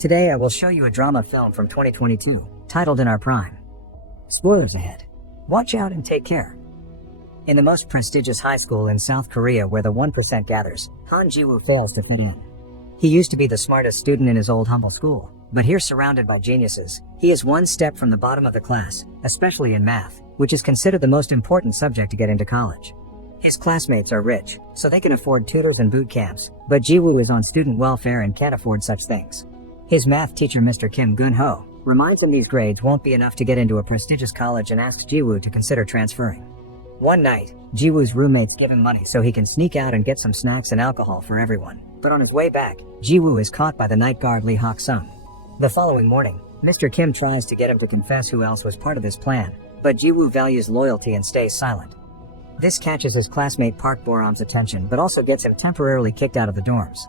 Today I will show you a drama film from 2022, titled In Our Prime. Spoilers ahead. Watch out and take care. In the most prestigious high school in South Korea where the 1% gathers, Han Ji-woo fails to fit in. He used to be the smartest student in his old humble school, but here surrounded by geniuses, he is one step from the bottom of the class, especially in math, which is considered the most important subject to get into college. His classmates are rich, so they can afford tutors and boot camps, but Ji-woo is on student welfare and can't afford such things. His math teacher Mr. Kim Gun-ho reminds him these grades won't be enough to get into a prestigious college and asks Ji-woo to consider transferring. One night, Ji-woo's roommates give him money so he can sneak out and get some snacks and alcohol for everyone, but on his way back, Ji-woo is caught by the night guard Lee Hak-sung. The following morning, Mr. Kim tries to get him to confess who else was part of this plan, but Ji-woo values loyalty and stays silent. This catches his classmate Park Boram's attention but also gets him temporarily kicked out of the dorms.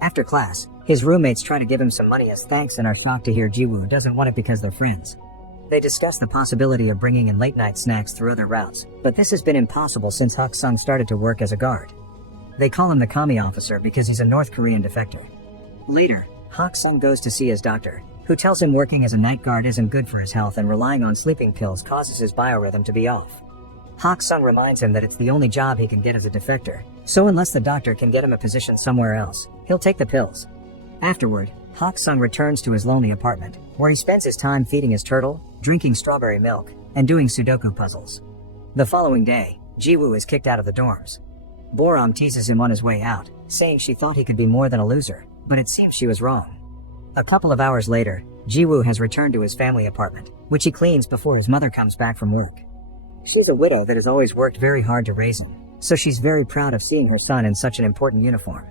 After class, his roommates try to give him some money as thanks and are shocked to hear Ji-woo doesn't want it because they're friends. They discuss the possibility of bringing in late-night snacks through other routes, but this has been impossible since Hak-sung started to work as a guard. They call him the commie officer because he's a North Korean defector. Later, Hak-sung goes to see his doctor, who tells him working as a night guard isn't good for his health and relying on sleeping pills causes his biorhythm to be off. Hak-sung reminds him that it's the only job he can get as a defector, so unless the doctor can get him a position somewhere else, he'll take the pills. Afterward, Hak-sung returns to his lonely apartment, where he spends his time feeding his turtle, drinking strawberry milk, and doing Sudoku puzzles. The following day, Ji-woo is kicked out of the dorms. Boram teases him on his way out, saying she thought he could be more than a loser, but it seems she was wrong. A couple of hours later, Ji-woo has returned to his family apartment, which he cleans before his mother comes back from work. She's a widow that has always worked very hard to raise him, so she's very proud of seeing her son in such an important uniform.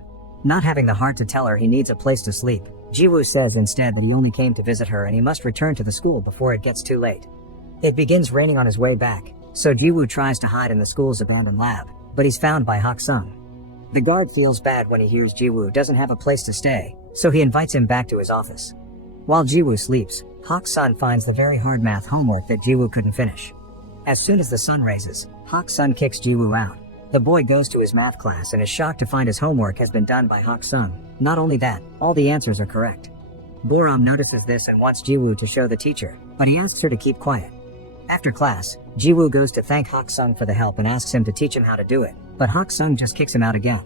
Not having the heart to tell her he needs a place to sleep, Ji-woo says instead that he only came to visit her and he must return to the school before it gets too late. It begins raining on his way back, so Ji-woo tries to hide in the school's abandoned lab, but he's found by Hak-sung. The guard feels bad when he hears Ji-woo doesn't have a place to stay, so he invites him back to his office. While Ji-woo sleeps, Hak-sung finds the very hard math homework that Ji-woo couldn't finish. As soon as the sun rises, Hak-sung kicks Ji-woo out. The boy goes to his math class and is shocked to find his homework has been done by Hak-sung. Not only that, all the answers are correct. Boram notices this and wants Ji-woo to show the teacher, but he asks her to keep quiet. After class, Ji-woo goes to thank Hak-sung for the help and asks him to teach him how to do it, but Hak-sung just kicks him out again.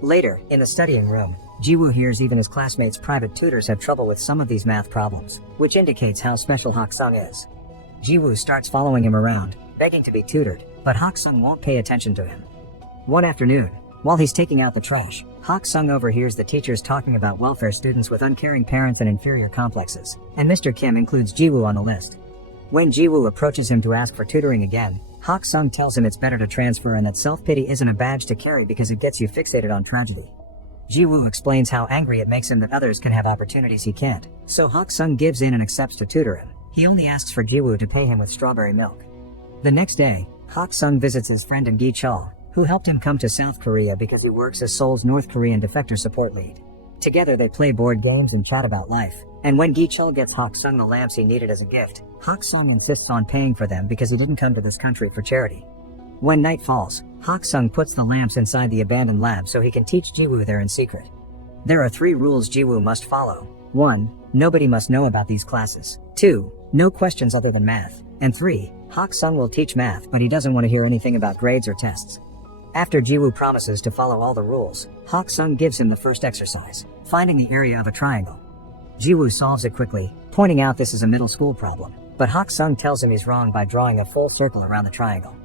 Later, in the studying room, Ji-woo hears even his classmates' private tutors have trouble with some of these math problems, which indicates how special Hak-sung is. Ji-woo starts following him around, begging to be tutored, but Hak-sung won't pay attention to him. One afternoon, while he's taking out the trash, Hak-sung overhears the teachers talking about welfare students with uncaring parents and inferior complexes, and Mr. Kim includes Ji-woo on the list. When Ji-woo approaches him to ask for tutoring again, Hak-sung tells him it's better to transfer and that self-pity isn't a badge to carry because it gets you fixated on tragedy. Ji-woo explains how angry it makes him that others can have opportunities he can't, so Hak-sung gives in and accepts to tutor him. He only asks for Ji-woo to pay him with strawberry milk. The next day, Hak-sung visits his friend in Gi-chul, who helped him come to South Korea because he works as Seoul's North Korean defector support lead. Together they play board games and chat about life, and when Gi-chul gets Hak-sung the lamps he needed as a gift, Hak-sung insists on paying for them because he didn't come to this country for charity. When night falls, Hak-sung puts the lamps inside the abandoned lab so he can teach Ji-woo there in secret. There are 3 rules Ji-woo must follow. 1. Nobody must know about these classes. 2. No questions other than math. And 3. Hak-sung will teach math but he doesn't want to hear anything about grades or tests. After Ji-woo promises to follow all the rules, Hak-sung gives him the first exercise, finding the area of a triangle. Ji-woo solves it quickly, pointing out this is a middle school problem, but Hak-sung tells him he's wrong by drawing a full circle around the triangle.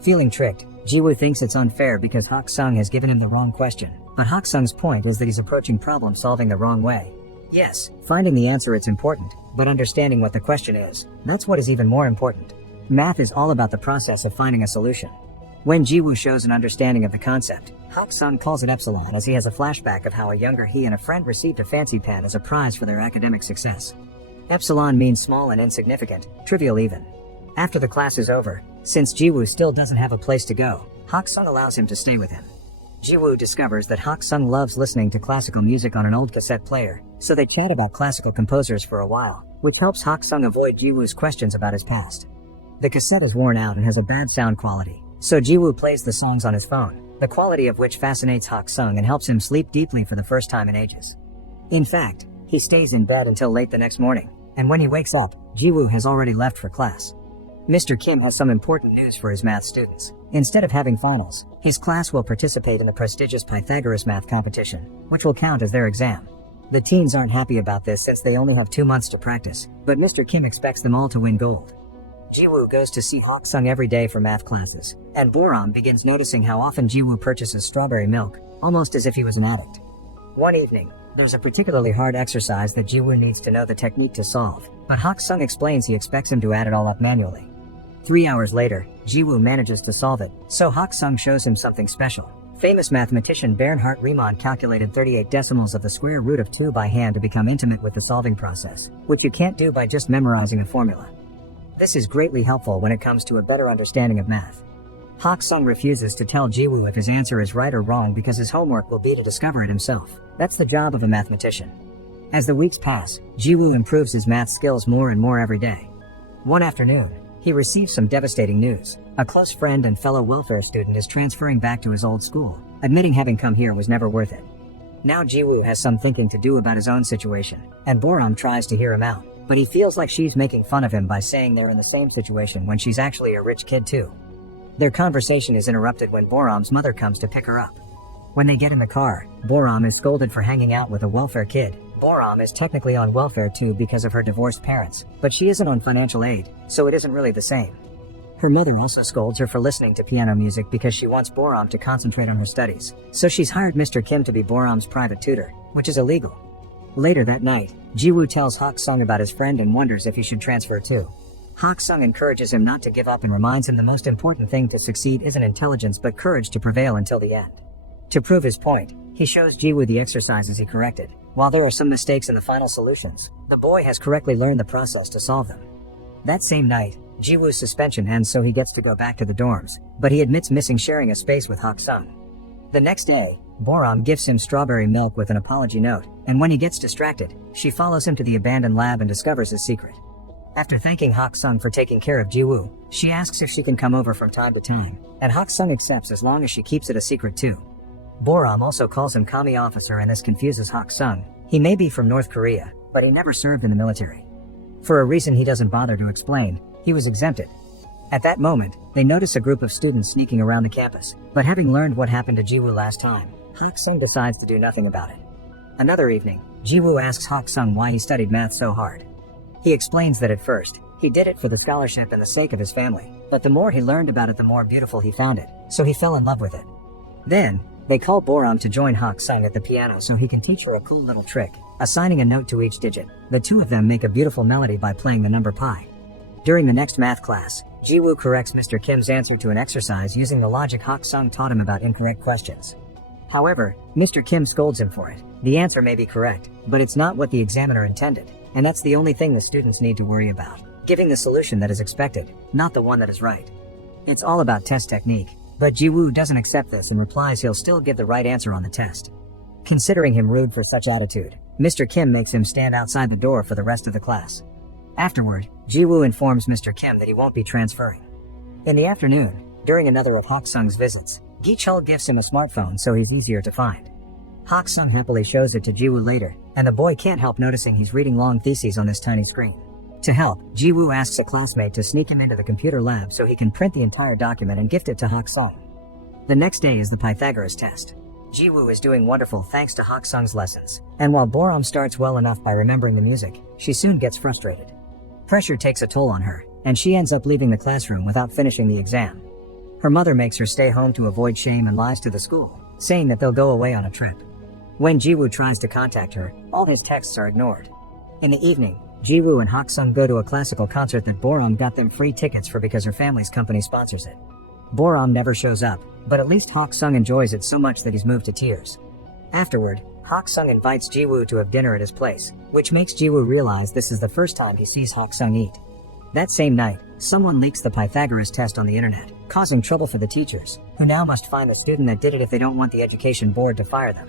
Feeling tricked, Ji-woo thinks it's unfair because Hak-sung has given him the wrong question, but Hak-sung's point is that he's approaching problem solving the wrong way. Yes, finding the answer it's important, but understanding what the question is, that's what is even more important. Math is all about the process of finding a solution. When Ji-woo shows an understanding of the concept, Hak-sung calls it epsilon as he has a flashback of how a younger he and a friend received a fancy pen as a prize for their academic success. Epsilon means small and insignificant, trivial even. After the class is over, since Ji-woo still doesn't have a place to go, Hak-sung allows him to stay with him. Ji-woo discovers that Hak-sung loves listening to classical music on an old cassette player, so they chat about classical composers for a while, which helps Hak-sung avoid Ji-woo's questions about his past. The cassette is worn out and has a bad sound quality, so Ji-woo plays the songs on his phone, the quality of which fascinates Hak-sung and helps him sleep deeply for the first time in ages. In fact, He stays in bed until late the next morning, and when he wakes up, Jiwoo has already left for class. Mr. Kim has some important news for his math students. Instead of having finals, his class will participate in the prestigious Pythagoras math competition, which will count as their exam. The teens aren't happy about this since they only have 2 months to practice, but Mr. Kim expects them all to win gold. Jiwoo goes to see Hak-sung every day for math classes, and Boram begins noticing how often Jiwoo purchases strawberry milk, almost as if he was an addict. One evening, there's a particularly hard exercise that Jiwoo needs to know the technique to solve, but Hak-sung explains he expects him to add it all up manually. 3 hours later, Jiwoo manages to solve it, so Hak-sung shows him something special. Famous mathematician Bernhard Riemann calculated 38 decimals of the square root of 2 by hand to become intimate with the solving process, which you can't do by just memorizing a formula. This is greatly helpful when it comes to a better understanding of math. Hak-sung refuses to tell Jiwoo if his answer is right or wrong because his homework will be to discover it himself. That's the job of a mathematician. As the weeks pass, Jiwoo improves his math skills more and more every day. One afternoon, he receives some devastating news. A close friend and fellow welfare student is transferring back to his old school, admitting having come here was never worth it. Now Jiwoo has some thinking to do about his own situation, and Boram tries to hear him out, but he feels like she's making fun of him by saying they're in the same situation when she's actually a rich kid too. Their conversation is interrupted when Boram's mother comes to pick her up. When they get in the car, Boram is scolded for hanging out with a welfare kid. Boram is technically on welfare too because of her divorced parents, but she isn't on financial aid, so it isn't really the same. Her mother also scolds her for listening to piano music because she wants Boram to concentrate on her studies, so she's hired Mr. Kim to be Boram's private tutor, which is illegal. Later that night, Jiwoo tells Hak-sung about his friend and wonders if he should transfer too. Hak-sung encourages him not to give up and reminds him the most important thing to succeed isn't intelligence but courage to prevail until the end. To prove his point, he shows Jiwoo the exercises he corrected. While there are some mistakes in the final solutions, the boy has correctly learned the process to solve them. That same night, Jiwoo's suspension ends so he gets to go back to the dorms, but he admits missing sharing a space with Hak-sung. The next day, Boram gives him strawberry milk with an apology note, and when he gets distracted, she follows him to the abandoned lab and discovers his secret. After thanking Hak-sung for taking care of Jiwoo, she asks if she can come over from time to time, and Hak-sung accepts as long as she keeps it a secret too. Boram also calls him Kami officer and this confuses Hak-sung. He may be from North Korea, but he never served in the military. For a reason he doesn't bother to explain, he was exempted. At that moment, they notice a group of students sneaking around the campus, but having learned what happened to Jiwoo last time, Hak-sung decides to do nothing about it. Another evening, Jiwoo asks Hak-sung why he studied math so hard. He explains that at first, he did it for the scholarship and the sake of his family, but the more he learned about it the more beautiful he found it, so he fell in love with it. Then, they call Boram to join Hak-sung at the piano so he can teach her a cool little trick, assigning a note to each digit. The two of them make a beautiful melody by playing the number pi. During the next math class, Jiwoo corrects Mr. Kim's answer to an exercise using the logic Hak-sung taught him about incorrect questions. However, Mr. Kim scolds him for it. The answer may be correct, but it's not what the examiner intended, and that's the only thing the students need to worry about. Giving the solution that is expected, not the one that is right. It's all about test technique, but Jiwoo doesn't accept this and replies he'll still give the right answer on the test. Considering him rude for such attitude, Mr. Kim makes him stand outside the door for the rest of the class. Afterward, Jiwoo informs Mr. Kim that he won't be transferring. In the afternoon, during another of Hak-sung's visits, Gi-chul gifts him a smartphone so he's easier to find. Hak-sung happily shows it to Jiwoo later, and the boy can't help noticing he's reading long theses on this tiny screen. To help, Jiwoo asks a classmate to sneak him into the computer lab so he can print the entire document and gift it to Hak-sung. The next day is the Pythagoras test. Jiwoo is doing wonderful thanks to Hak-sung's lessons, and while Boram starts well enough by remembering the music, she soon gets frustrated. Pressure takes a toll on her, and she ends up leaving the classroom without finishing the exam. Her mother makes her stay home to avoid shame and lies to the school, saying that they'll go away on a trip. When Jiwoo tries to contact her, all his texts are ignored. In the evening, Jiwoo and Hak-sung go to a classical concert that Boram got them free tickets for because her family's company sponsors it. Boram never shows up, but at least Hak-sung enjoys it so much that he's moved to tears. Afterward, Hak-sung invites Jiwoo to have dinner at his place, which makes Jiwoo realize this is the first time he sees Hak-sung eat. That same night, someone leaks the Pythagoras test on the internet, causing trouble for the teachers, who now must find the student that did it if they don't want the education board to fire them.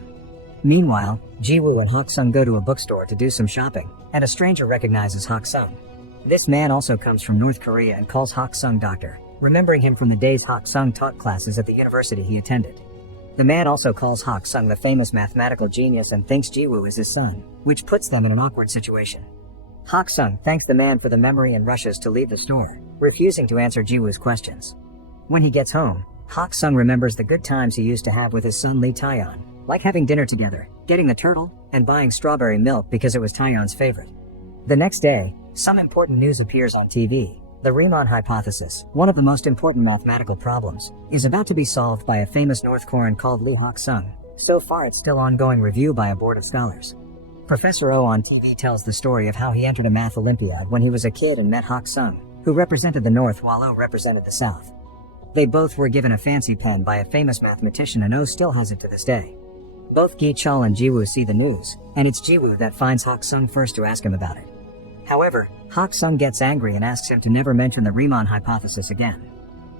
Meanwhile, Jiwoo and Hak-sung go to a bookstore to do some shopping, and a stranger recognizes Hak-sung. This man also comes from North Korea and calls Hak-sung doctor, remembering him from the days Hak-sung taught classes at the university he attended. The man also calls Hak Sung the famous mathematical genius and thinks Jiwoo is his son, which puts them in an awkward situation. Hak Sung thanks the man for the memory and rushes to leave the store, refusing to answer Jiwoo's questions. When he gets home, Hak Sung remembers the good times he used to have with his son Lee Taeyeon, like having dinner together, getting the turtle, and buying strawberry milk because it was Taeyeon's favorite. The next day, some important news appears on TV. The Riemann hypothesis, one of the most important mathematical problems, is about to be solved by a famous North Korean called Lee Hak Sung. So far it's still ongoing review by a board of scholars. Professor Oh on TV tells the story of how he entered a math Olympiad when he was a kid and met Hak Sung, who represented the North while Oh represented the South. They both were given a fancy pen by a famous mathematician and Oh still has it to this day. Both Gi Chul and Jiwoo see the news, and it's Jiwoo that finds Hak Sung first to ask him about it. However, Hak Sung gets angry and asks him to never mention the Riemann hypothesis again.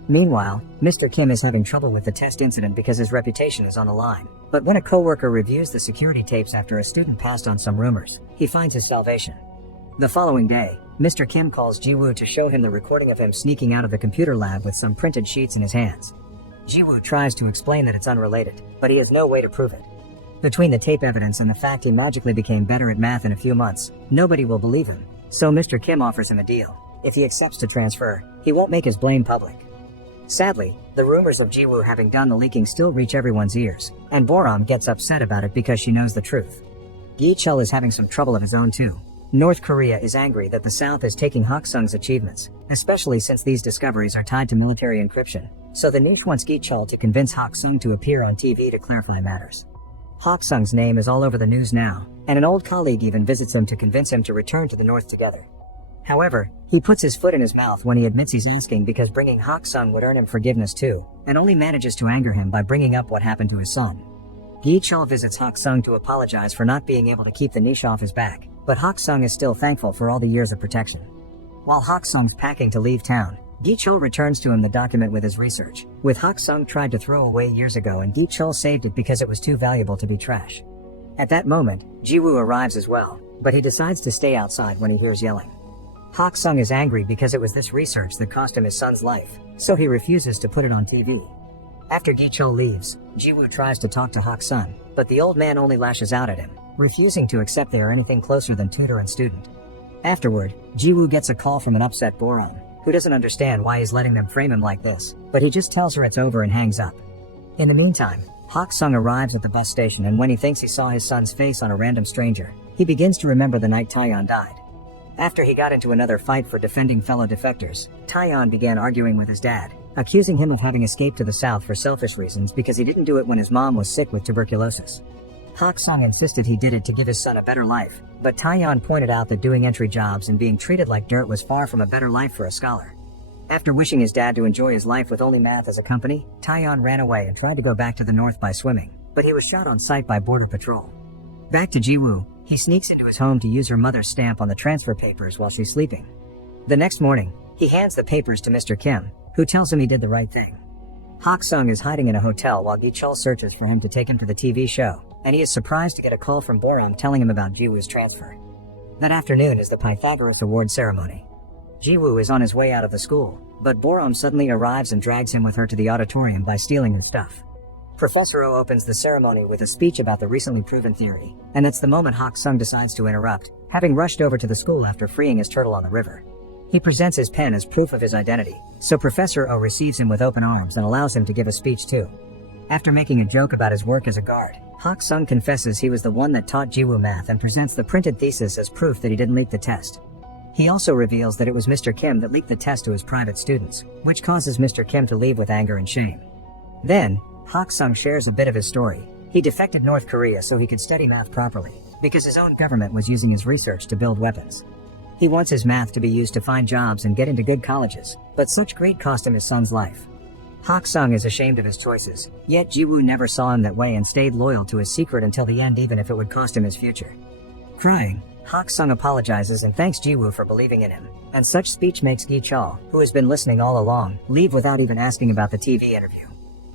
Meanwhile, Mr. Kim is having trouble with the test incident because his reputation is on the line. But when a coworker reviews the security tapes after a student passed on some rumors, he finds his salvation. The following day, Mr. Kim calls Jiwoo to show him the recording of him sneaking out of the computer lab with some printed sheets in his hands. Jiwoo tries to explain that it's unrelated, but he has no way to prove it. Between the tape evidence and the fact he magically became better at math in a few months, nobody will believe him. So Mr. Kim offers him a deal. If he accepts to transfer, he won't make his blame public. Sadly, the rumors of Jiwoo having done the leaking still reach everyone's ears, and Boram gets upset about it because she knows the truth. Gi Chul is having some trouble of his own too. North Korea is angry that the South is taking Hak Sung's achievements, especially since these discoveries are tied to military encryption, so the niche wants Gi Chul to convince Hak Sung to appear on TV to clarify matters. Hak Sung's name is all over the news now, and an old colleague even visits him to convince him to return to the North together. However, he puts his foot in his mouth when he admits he's asking because bringing Hak Sung would earn him forgiveness too, and only manages to anger him by bringing up what happened to his son. Gi Chul visits Hak Sung to apologize for not being able to keep the niche off his back, but Hak Sung is still thankful for all the years of protection. While Hak Sung's packing to leave town, Gi Chul returns to him the document with his research, which Hak Sung tried to throw away years ago and Gi Chul saved it because it was too valuable to be trash. At that moment, Jiwoo arrives as well, but he decides to stay outside when he hears yelling. Hak Sung is angry because it was this research that cost him his son's life, so he refuses to put it on TV. After Gi Chul leaves, Jiwoo tries to talk to Hak Sung, but the old man only lashes out at him, refusing to accept they are anything closer than tutor and student. Afterward, Jiwoo gets a call from an upset Boram, who doesn't understand why he's letting them frame him like this, but he just tells her it's over and hangs up. In the meantime, Hak Sung arrives at the bus station and when he thinks he saw his son's face on a random stranger, he begins to remember the night Taeyeon died. After he got into another fight for defending fellow defectors, Taeyeon began arguing with his dad, accusing him of having escaped to the south for selfish reasons because he didn't do it when his mom was sick with tuberculosis. Hak Sung insisted he did it to give his son a better life, but Taeyeon pointed out that doing entry jobs and being treated like dirt was far from a better life for a scholar. After wishing his dad to enjoy his life with only math as a company, Taeyeon ran away and tried to go back to the north by swimming, but he was shot on sight by Border Patrol. Back to Jiwoo, he sneaks into his home to use her mother's stamp on the transfer papers while she's sleeping. The next morning, he hands the papers to Mr. Kim, who tells him he did the right thing. Hak Sung is hiding in a hotel while Gi Chul searches for him to take him to the TV show, and he is surprised to get a call from Boram telling him about Jiwoo's transfer. That afternoon is the Pythagoras Award ceremony. Jiwoo is on his way out of the school, but Boram suddenly arrives and drags him with her to the auditorium by stealing her stuff. Professor Oh opens the ceremony with a speech about the recently proven theory, and that's the moment Hak Sung decides to interrupt, having rushed over to the school after freeing his turtle on the river. He presents his pen as proof of his identity, so Professor Oh receives him with open arms and allows him to give a speech too. After making a joke about his work as a guard, Hak Sung confesses he was the one that taught Jiwoo math and presents the printed thesis as proof that he didn't leak the test. He also reveals that it was Mr. Kim that leaked the test to his private students, which causes Mr. Kim to leave with anger and shame. Then, Hak Sung shares a bit of his story. He defected North Korea so he could study math properly, because his own government was using his research to build weapons. He wants his math to be used to find jobs and get into good colleges, but such greed cost him his son's life. Hak Sung is ashamed of his choices, yet Jiwoo never saw him that way and stayed loyal to his secret until the end even if it would cost him his future. Crying, Hak Sung apologizes and thanks Jiwoo for believing in him, and such speech makes Gi Chul, who has been listening all along, leave without even asking about the TV interview.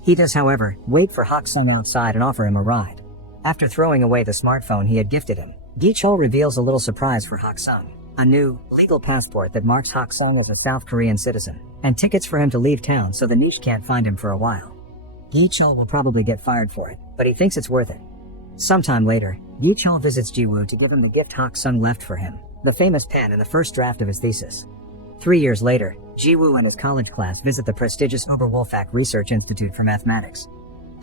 He does, however, wait for Hak Sung outside and offer him a ride. After throwing away the smartphone he had gifted him, Gi Chul reveals a little surprise for Hak Sung, a new, legal passport that marks Hak Sung as a South Korean citizen, and tickets for him to leave town so the niche can't find him for a while. Yi Chul will probably get fired for it, but he thinks it's worth it. Sometime later, Yi Chul visits Jiwoo to give him the gift Hak Sung left for him, the famous pen and the first draft of his thesis. 3 years later, Jiwoo and his college class visit the prestigious Oberwolfach Research Institute for Mathematics.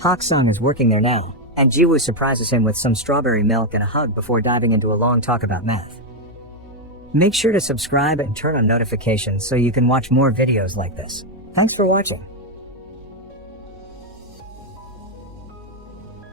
Hak Sung is working there now, and Jiwoo surprises him with some strawberry milk and a hug before diving into a long talk about math. Make sure to subscribe and turn on notifications so you can watch more videos like this. Thanks for watching.